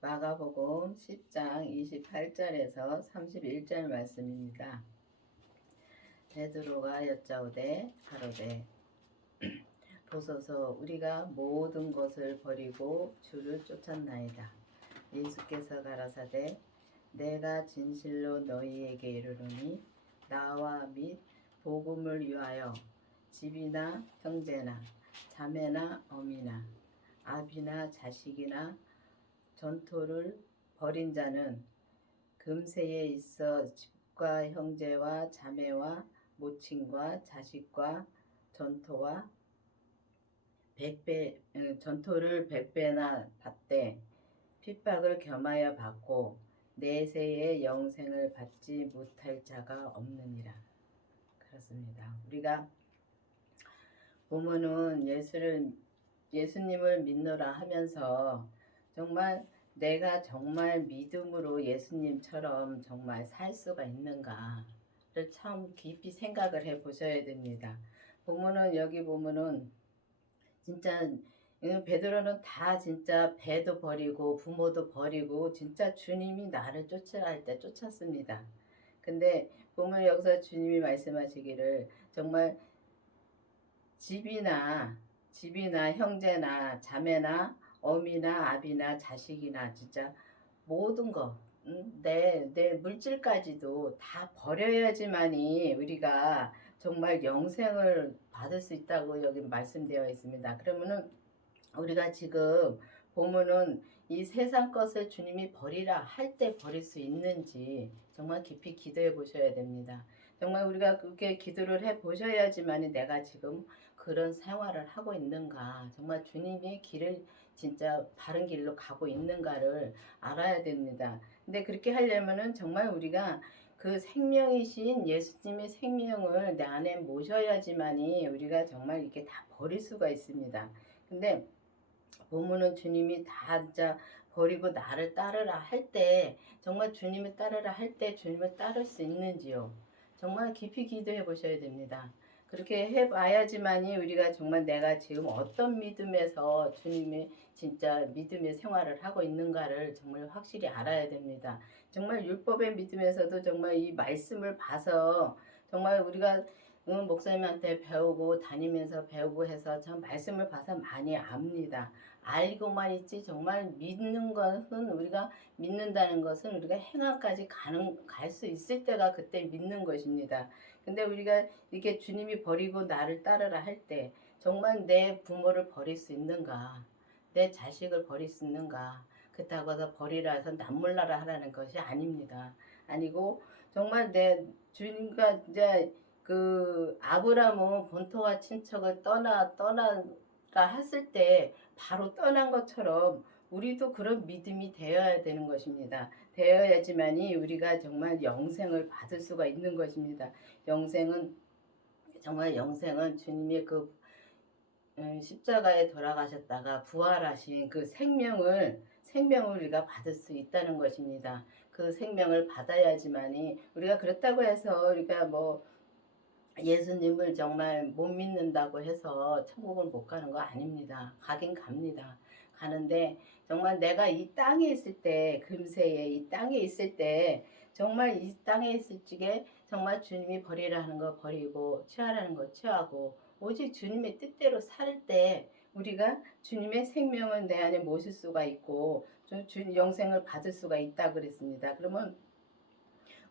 마가복음 10장 28절에서 31절 말씀입니다. 베드로가 여짜오되 가로되 보소서 우리가 모든 것을 버리고 주를 쫓았나이다. 예수께서 가라사대 내가 진실로 너희에게 이르노니 나와 및 복음을 위하여 집이나 형제나 자매나 어미나 아비나 자식이나 전토를 벌인 자는 금세에 있어 집과 형제와 자매와 모친과 자식과 전토와 전토를 100배나 받되 핍박을 겸하여 받고 내세의 영생을 받지 못할 자가 없느니라. 그렇습니다. 우리가 보면은 예수님을 믿노라 하면서 정말 내가 정말 믿음으로 예수님처럼 정말 살 수가 있는가를 참 깊이 생각을 해 보셔야 됩니다. 보면은 여기 보면은 진짜 베드로는 다 진짜 배도 버리고 부모도 버리고 진짜 주님이 나를 쫓으라 할 때 쫓았습니다. 근데 보면 여기서 주님이 말씀하시기를 정말 집이나 형제나 자매나 어미나 아비나 자식이나 진짜 모든 거 내 물질까지도 다 버려야지만이 우리가 정말 영생을 받을 수 있다고 여기 말씀되어 있습니다. 그러면은 우리가 지금 보면은 이 세상 것을 주님이 버리라 할 때 버릴 수 있는지 정말 깊이 기도해 보셔야 됩니다. 정말 우리가 그렇게 기도를 해 보셔야지만 내가 지금 그런 생활을 하고 있는가, 정말 주님의 길을 진짜 바른 길로 가고 있는가를 알아야 됩니다. 근데 그렇게 하려면은 정말 우리가 그 생명이신 예수님의 생명을 내 안에 모셔야지만이 우리가 정말 이렇게 다 버릴 수가 있습니다. 근데 보면은 주님이 다 진짜 버리고 나를 따르라 할 때 정말 주님을 따르라 할 때 주님을 따를 수 있는지요? 정말 깊이 기도해 보셔야 됩니다. 그렇게 해봐야지만이 우리가 정말 내가 지금 어떤 믿음에서 주님의 진짜 믿음의 생활을 하고 있는가를 정말 확실히 알아야 됩니다. 정말 율법의 믿음에서도 정말 이 말씀을 봐서 정말 우리가 목사님한테 배우고 다니면서 배우고 해서 참 말씀을 봐서 많이 압니다. 알고만 있지 정말 믿는 것은 우리가 믿는다는 것은 우리가 행함까지 갈 수 있을 때가 그때 믿는 것입니다. 근데 우리가 이렇게 주님이 버리고 나를 따르라 할 때 정말 내 부모를 버릴 수 있는가? 내 자식을 버릴 수 있는가? 그렇다고 해서 버리라 해서 남몰라라 하라는 것이 아닙니다. 아니고 정말 내 주님과 이제 그 아브라함은 본토와 친척을 떠나라 했을 때 바로 떠난 것처럼 우리도 그런 믿음이 되어야 되는 것입니다. 되어야지만이 우리가 정말 영생을 받을 수가 있는 것입니다. 영생은 정말 영생은 주님의 그 십자가에 돌아가셨다가 부활하신 그 생명을 우리가 받을 수 있다는 것입니다. 그 생명을 받아야지만이 우리가 그렇다고 해서 우리가 뭐 예수님을 정말 못 믿는다고 해서 천국을 못 가는 거 아닙니다. 가긴 갑니다. 가는데 정말 내가 이 땅에 있을 때 금세에 이 땅에 있을 때 정말 이 땅에 있을 적에 정말 주님이 버리라 하는 거 버리고 취하라는 거 취하고 오직 주님의 뜻대로 살 때 우리가 주님의 생명을 내 안에 모실 수가 있고 영생을 받을 수가 있다 그랬습니다. 그러면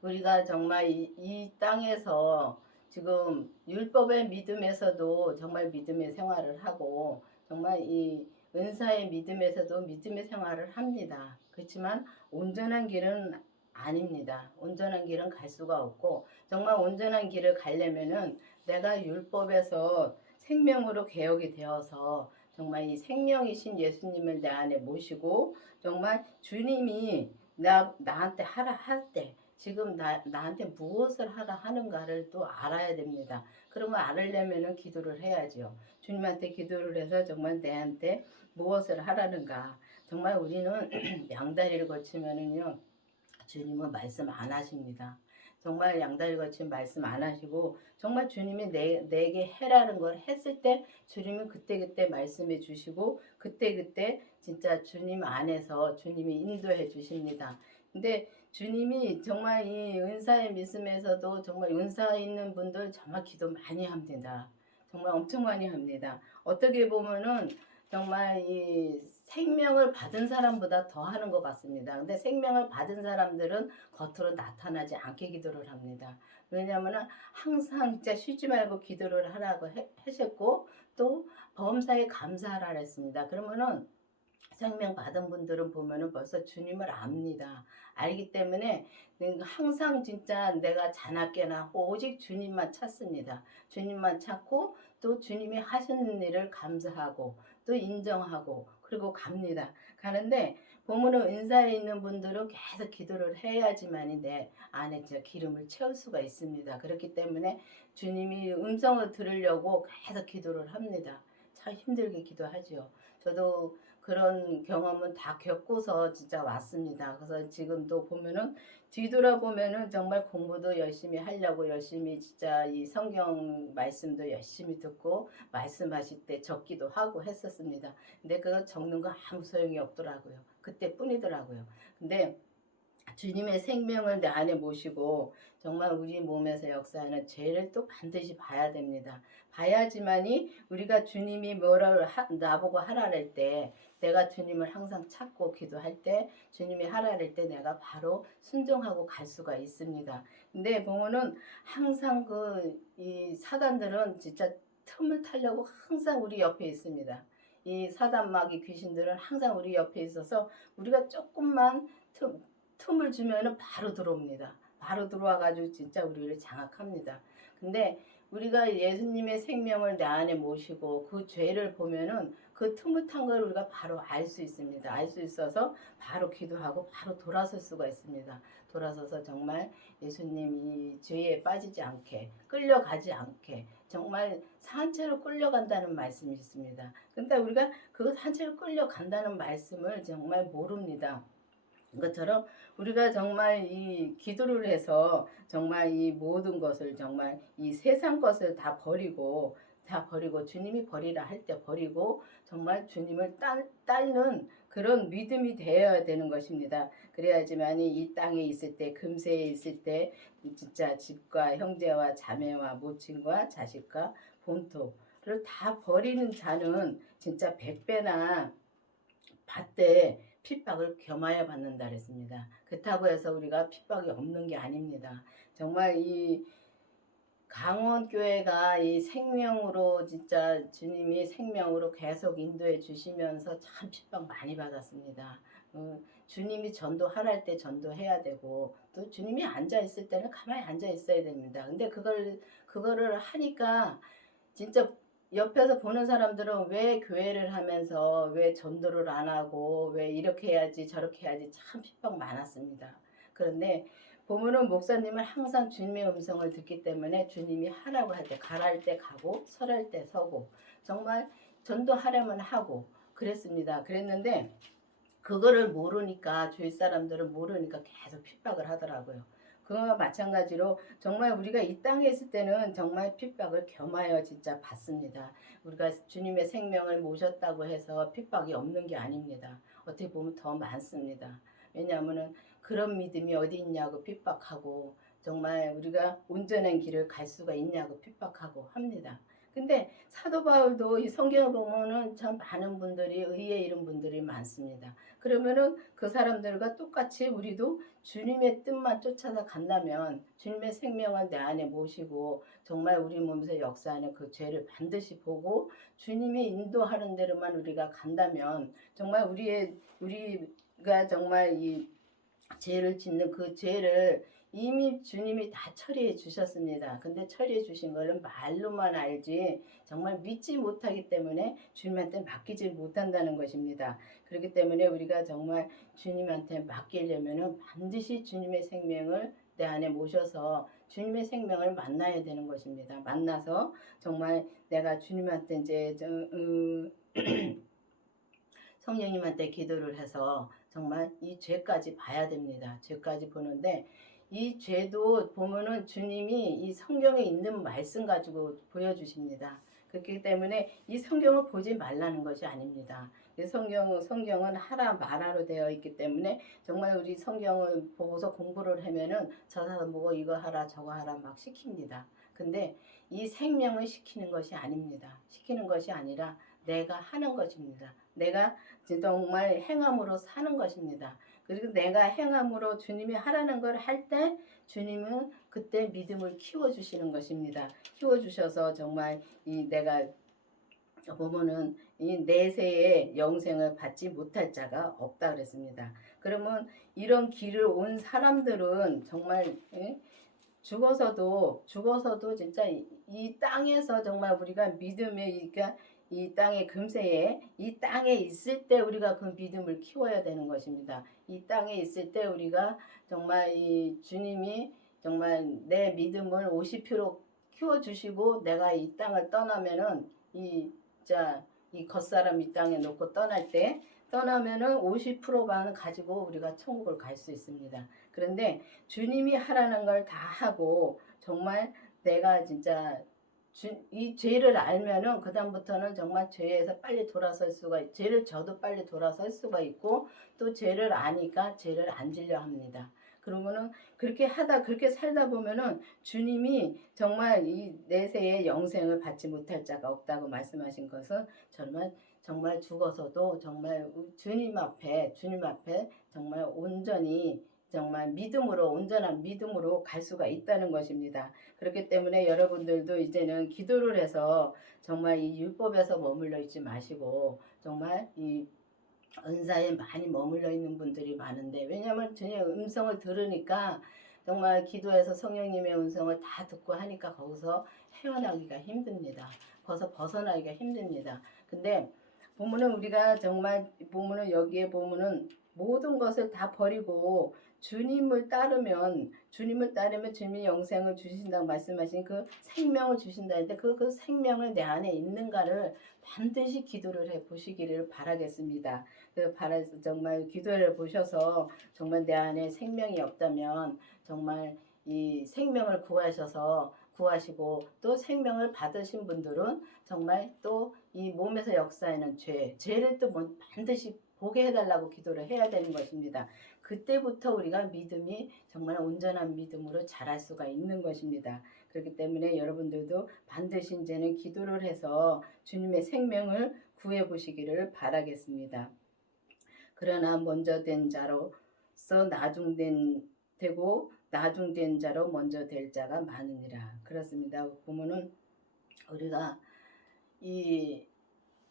우리가 정말 이 땅에서 지금 율법의 믿음에서도 정말 믿음의 생활을 하고 정말 이 은사의 믿음에서도 믿음의 생활을 합니다. 그렇지만 온전한 길은 아닙니다. 온전한 길은 갈 수가 없고 정말 온전한 길을 가려면은 내가 율법에서 생명으로 개혁이 되어서 정말 이 생명이신 예수님을 내 안에 모시고 정말 주님이 나한테 하라 할 때 지금 나한테 무엇을 하라 하는가를 또 알아야 됩니다. 그러면 알으려면은 기도를 해야지요. 주님한테 기도를 해서 정말 내한테 무엇을 하라는가. 정말 우리는 양다리를 거치면은요. 주님은 말씀 안 하십니다. 정말 양다리 거친 말씀 안 하시고 정말 주님이 내게 해라는 걸 했을 때 주님은 그때그때 말씀해 주시고 그때그때 진짜 주님 안에서 주님이 인도해 주십니다. 근데 주님이 정말 이 은사의 믿음에서도 정말 은사 있는 분들 정말 기도 많이 합니다. 정말 엄청 많이 합니다. 어떻게 보면은 정말 이 생명을 받은 사람보다 더 하는 것 같습니다. 근데 생명을 받은 사람들은 겉으로 나타나지 않게 기도를 합니다. 왜냐하면은 항상 진짜 쉬지 말고 기도를 하라고 하셨고, 또 범사에 감사하라 그랬습니다. 그러면은 생명 받은 분들은 보면은 벌써 주님을 압니다. 알기 때문에 내가 항상 진짜 내가 자나깨나 오직 주님만 찾습니다. 주님만 찾고 또 주님이 하시는 일을 감사하고 또 인정하고 그리고 갑니다. 가는데 보면은 은사에 있는 분들은 계속 기도를 해야지만이 내 안에 저 기름을 채울 수가 있습니다. 그렇기 때문에 주님이 음성을 들으려고 계속 기도를 합니다. 참 힘들게 기도하죠. 저도 그런 경험은 다 겪고서 진짜 왔습니다. 그래서 지금도 보면은 뒤돌아보면은 정말 공부도 열심히 하려고 열심히 진짜 이 성경 말씀도 열심히 듣고 말씀하실 때 적기도 하고 했었습니다. 근데 그거 적는 거 아무 소용이 없더라고요. 그때뿐이더라고요. 근데 주님의 생명을 내 안에 모시고 정말 우리 몸에서 역사하는 죄를 또 반드시 봐야 됩니다. 봐야지만이 우리가 주님이 뭐라고 나보고 하라랄 때 내가 주님을 항상 찾고 기도할 때 주님이 하라랄 때 내가 바로 순종하고 갈 수가 있습니다. 근데 보면은 항상 이 사단들은 진짜 틈을 타려고 항상 우리 옆에 있습니다. 이 사단마귀 귀신들은 항상 우리 옆에 있어서 우리가 조금만 틈을 주면은 바로 들어옵니다. 바로 들어와 가지고 진짜 우리를 장악합니다. 근데 우리가 예수님의 생명을 내 안에 모시고 그 죄를 보면은 그 틈을 탄 걸 우리가 바로 알 수 있습니다. 알 수 있어서 바로 기도하고 바로 돌아설 수가 있습니다. 돌아서서 정말 예수님 이 죄에 빠지지 않게 끌려가지 않게 정말 산채로 끌려간다는 말씀이 있습니다. 근데 우리가 그 산채로 끌려간다는 말씀을 정말 모릅니다. 것처럼 우리가 정말 이 기도를 해서 정말 이 모든 것을 정말 이 세상 것을 다 버리고 주님이 버리라 할 때 버리고 정말 주님을 따르는 그런 믿음이 되어야 되는 것입니다. 그래야지만이 이 땅에 있을 때 금세에 있을 때 진짜 집과 형제와 자매와 모친과 자식과 본토를 다 버리는 자는 진짜 100배나 받되 핍박을 겸하여 받는다 그랬습니다. 그렇다고 해서 우리가 핍박이 없는 게 아닙니다. 정말 이 강원교회가 이 생명으로 진짜 주님이 생명으로 계속 인도해 주시면서 참 핍박 많이 받았습니다. 주님이 전도하랄 때 전도해야 되고 또 주님이 앉아 있을 때는 가만히 앉아 있어야 됩니다. 근데 그거를 하니까 진짜 옆에서 보는 사람들은 왜 교회를 하면서 왜 전도를 안 하고 왜 이렇게 해야지 저렇게 해야지 참 핍박 많았습니다. 그런데 보면은 목사님은 항상 주님의 음성을 듣기 때문에 주님이 하라고 할 때 가랄 때 가고 설할 때 서고 정말 전도하려면 하고 그랬습니다. 그랬는데 그거를 모르니까 주위 사람들은 모르니까 계속 핍박을 하더라고요. 그와 마찬가지로 정말 우리가 이 땅에 있을 때는 정말 핍박을 겸하여 진짜 받습니다. 우리가 주님의 생명을 모셨다고 해서 핍박이 없는 게 아닙니다. 어떻게 보면 더 많습니다. 왜냐하면 그런 믿음이 어디 있냐고 핍박하고 정말 우리가 온전한 길을 갈 수가 있냐고 핍박하고 합니다. 근데 사도 바울도 이 성경을 보면은 참 많은 분들이 의에 이른 분들이 많습니다. 그러면은 그 사람들과 똑같이 우리도 주님의 뜻만 쫓아서 간다면 주님의 생명을 내 안에 모시고 정말 우리 몸에서 역사하는 그 죄를 반드시 보고 주님이 인도하는 대로만 우리가 간다면 정말 우리가 정말 이 죄를 짓는 그 죄를 이미 주님이 다 처리해 주셨습니다. 근데 처리해 주신 거는 말로만 알지 정말 믿지 못하기 때문에 주님한테 맡기지 못한다는 것입니다. 그렇기 때문에 우리가 정말 주님한테 맡기려면은 반드시 주님의 생명을 내 안에 모셔서 주님의 생명을 만나야 되는 것입니다. 만나서 정말 내가 주님한테 이제 성령님한테 기도를 해서 정말 이 죄까지 봐야 됩니다. 죄까지 보는데 이 죄도 보면은 주님이 이 성경에 있는 말씀 가지고 보여주십니다. 그렇기 때문에 이 성경을 보지 말라는 것이 아닙니다. 성경은 하라 말하로 되어 있기 때문에 정말 우리 성경을 보고서 공부를 하면은 저 사람 보고 이거 하라 저거 하라 막 시킵니다. 근데 이 생명을 시키는 것이 아닙니다. 시키는 것이 아니라 내가 하는 것입니다. 내가 정말 행함으로 사는 것입니다. 그리고 내가 행함으로 주님이 하라는 걸 할 때 주님은 그때 믿음을 키워주시는 것입니다. 키워주셔서 정말 이 내가 보면은 이 내세의 영생을 받지 못할 자가 없다 그랬습니다. 그러면 이런 길을 온 사람들은 정말 죽어서도 진짜 이 땅에서 정말 우리가 믿음의 그러니까 이 땅의 금세에 이 땅에 있을 때 우리가 그 믿음을 키워야 되는 것입니다. 이 땅에 있을 때 우리가 정말 이 주님이 정말 내 믿음을 50% 키워주시고 내가 이 땅을 떠나면은 이 겉사람 이 땅에 놓고 떠날 때 떠나면은 50%만 가지고 우리가 천국을 갈 수 있습니다. 그런데 주님이 하라는 걸 다 하고 정말 내가 진짜 이 죄를 알면은 그다음부터는 정말 죄에서 빨리 돌아설 수가 죄를 져도 빨리 돌아설 수가 있고 또 죄를 아니까 죄를 안 지려 합니다. 그러면은 그렇게 살다 보면은 주님이 정말 이 내세의 영생을 받지 못할 자가 없다고 말씀하신 것은 정말 죽어서도 정말 주님 앞에 정말 온전히 정말 온전한 믿음으로 갈 수가 있다는 것입니다. 그렇기 때문에 여러분들도 이제는 기도를 해서 정말 이 율법에서 머물러 있지 마시고 정말 이 은사에 많이 머물러 있는 분들이 많은데 왜냐하면 주님의 음성을 들으니까 정말 기도해서 성령님의 음성을 다 듣고 하니까 거기서 헤어나기가 힘듭니다. 거기서 벗어나기가 힘듭니다. 근데 보면은 우리가 정말 보면은 여기에 보면은 모든 것을 다 버리고 주님을 따르면 주님이 영생을 주신다고 말씀하신 그 생명을 주신다는데 그 생명을 내 안에 있는가를 반드시 기도를 해 보시기를 바라겠습니다. 정말 기도를 보셔서 정말 내 안에 생명이 없다면 정말 이 생명을 구하시고 또 생명을 받으신 분들은 정말 또 이 몸에서 역사하는 죄를 또 반드시 보게 해달라고 기도를 해야 되는 것입니다. 그때부터 우리가 믿음이 정말 온전한 믿음으로 자랄 수가 있는 것입니다. 그렇기 때문에 여러분들도 반드시 이제는 기도를 해서 주님의 생명을 구해 보시기를 바라겠습니다. 그러나 먼저 된 자로서 나중된 자로 먼저 될 자가 많으니라. 그렇습니다. 보면은 우리가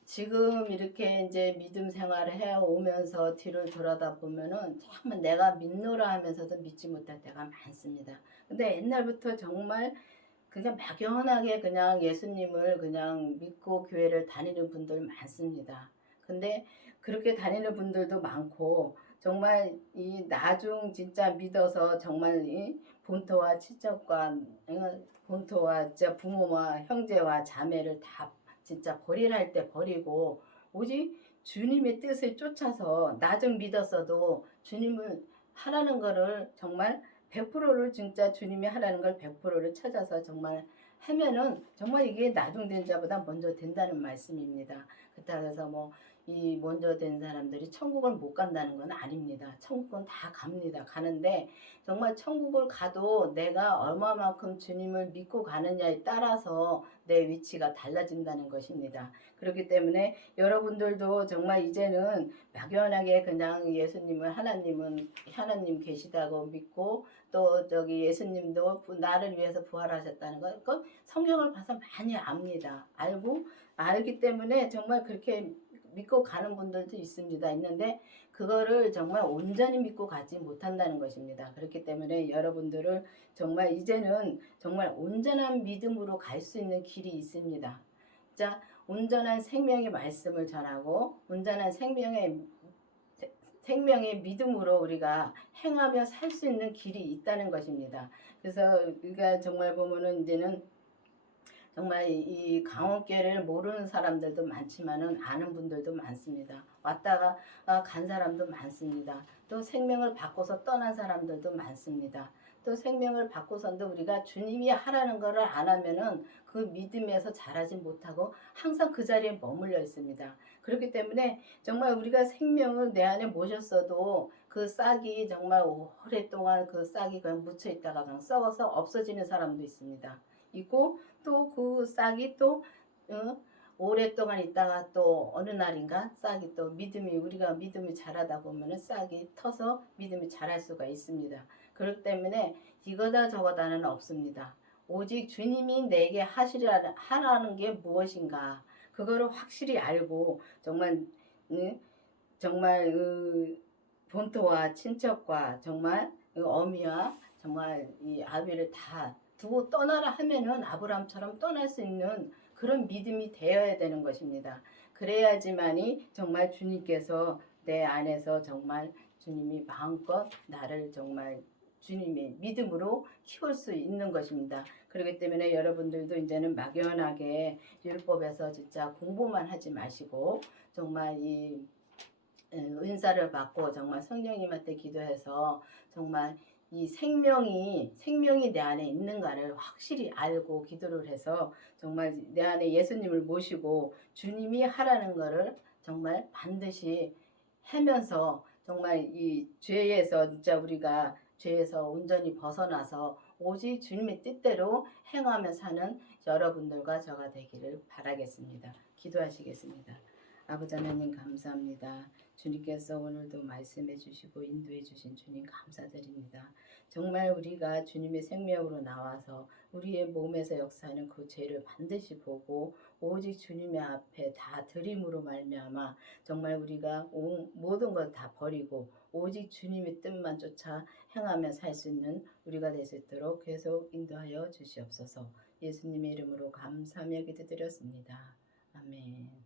지금 이렇게 이제 믿음 생활을 해 오면서 뒤를 돌아다 보면은 정말 내가 믿노라 하면서도 믿지 못할 때가 많습니다. 근데 옛날부터 정말 그냥 막연하게 그냥 예수님을 그냥 믿고 교회를 다니는 분들 많습니다. 근데 그렇게 다니는 분들도 많고 정말 이 나중 진짜 믿어서 정말 이 본토와 친척과 본토와 진짜 부모와 형제와 자매를 다 진짜 버리라 할 때 버리고 오직 주님의 뜻을 쫓아서 나중 믿었어도 주님을 하라는 거를 정말 100%를 진짜 주님이 하라는 걸 100%를 찾아서 정말 하면은 정말 이게 나중된 자보다 먼저 된다는 말씀입니다. 그렇다고 해서 이 먼저 된 사람들이 천국을 못 간다는 건 아닙니다. 천국은 다 갑니다. 가는데 정말 천국을 가도 내가 얼마만큼 주님을 믿고 가느냐에 따라서 내 위치가 달라진다는 것입니다. 그렇기 때문에 여러분들도 정말 이제는 막연하게 그냥 하나님 계시다고 믿고 또 저기 예수님도 나를 위해서 부활하셨다는 것, 그건 성경을 봐서 많이 압니다. 알기 때문에 정말 그렇게 믿고 가는 분들도 있는데 그거를 정말 온전히 믿고 가지 못한다는 것입니다. 그렇기 때문에 여러분들을 정말 이제는 정말 온전한 믿음으로 갈 수 있는 길이 있습니다. 자, 온전한 생명의 말씀을 전하고 온전한 생명의 믿음으로 우리가 행하며 살 수 있는 길이 있다는 것입니다. 그래서 우리가 정말 보면은 이제는 정말 이 강원교회를 모르는 사람들도 많지만은 아는 분들도 많습니다. 왔다가 간 사람도 많습니다. 또 생명을 바꿔서 떠난 사람들도 많습니다. 또 생명을 바꿔서도 우리가 주님이 하라는 것을 안 하면은 그 믿음에서 자라지 못하고 항상 그 자리에 머물러 있습니다. 그렇기 때문에 정말 우리가 생명을 내 안에 모셨어도 그 싹이 정말 오랫동안 그 싹이 그냥 묻혀 있다가 그냥 썩어서 없어지는 사람도 있습니다. 있고 또 그 싹이 또 어, 오랫동안 있다가 또 어느 날인가 싹이 또 믿음이 우리가 믿음이 자라다 보면은 싹이 터서 믿음이 자랄 수가 있습니다. 그렇기 때문에 이거다 저거다는 없습니다. 오직 주님이 내게 하라는 게 무엇인가 그거를 확실히 알고 정말 정말 본토와 친척과 정말 어미와 정말 이 아비를 다 두고 떠나라 하면은 아브라함처럼 떠날 수 있는 그런 믿음이 되어야 되는 것입니다. 그래야지만이 정말 주님께서 내 안에서 정말 주님이 마음껏 나를 정말 주님의 믿음으로 키울 수 있는 것입니다. 그렇기 때문에 여러분들도 이제는 막연하게 율법에서 진짜 공부만 하지 마시고 정말 이 은사를 받고 정말 성령님한테 기도해서 정말 이 생명이 내 안에 있는가를 확실히 알고 기도를 해서 정말 내 안에 예수님을 모시고 주님이 하라는 거를 정말 반드시 하면서 정말 이 죄에서 진짜 우리가 죄에서 온전히 벗어나서 오직 주님의 뜻대로 행하며 사는 여러분들과 저가 되기를 바라겠습니다. 기도하시겠습니다. 아버지 하나님 감사합니다. 주님께서 오늘도 말씀해 주시고 인도해 주신 주님 감사드립니다. 정말 우리가 주님의 생명으로 나와서 우리의 몸에서 역사하는 그 죄를 반드시 보고 오직 주님의 앞에 다 드림으로 말미암아 정말 우리가 모든 걸 다 버리고 오직 주님의 뜻만 쫓아 행하며 살 수 있는 우리가 될 수 있도록 계속 인도하여 주시옵소서. 예수님의 이름으로 감사하며 기도드렸습니다. 아멘.